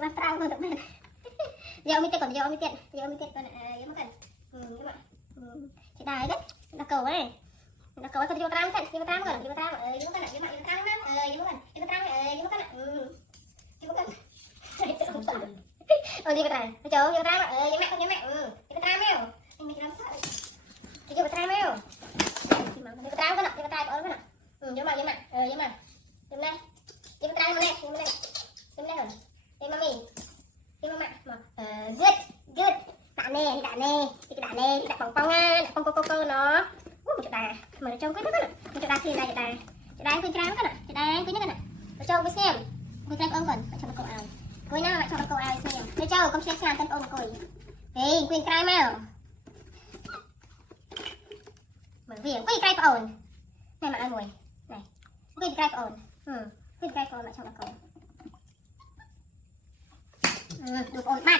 Thì bắt trăng thôi được men. Giờ mi tiết còn giờ mi tiết còn giờ mà cần. Các bạn. Chị đài đấy. Nó cầu ấy. Nó cầu ấy còn vô trăng sen, vô trăng còn, vô trăng vô cần, vô trăng đó. Vô cần, vô trăng vô cần. Vô cần. Đi cái này. Nó chờ vô trăng vô mẹ con mẹ. Vô trăng mèo. Anh mày làm sao? Vô trăng mèo. Vô trăng con ạ, vô trăng con ạ. Vô mà vô mà. Vô mà. Vô này. Vô trăng mà này, vô này. Vô này rồi. Đây mami. Đây mama. Good. Good. Đạn nè, đi đạn nè, đi đạn bong bong á, đạn bong cô nó. Một chỗ đà, mà nó trông cái đó nè. Một chỗ đà thì đây đà. Chỗ đà cứ trắng cái nè, chỗ đà cứ nhớ cái nè. Nó trông cái xem. Cứ trắng ôm phần, cho nó cậu ao. Cuối nào lại cho nó cậu ao xem. Nó trâu con xem tân ôm coi. Ê, quên cay mèo. Mở viền, quên cay có ổn. Này mà ăn mùi. Này. Quên cay có ổn. Quên cay có ổn lại cho nó cậu. Được ổn bạc.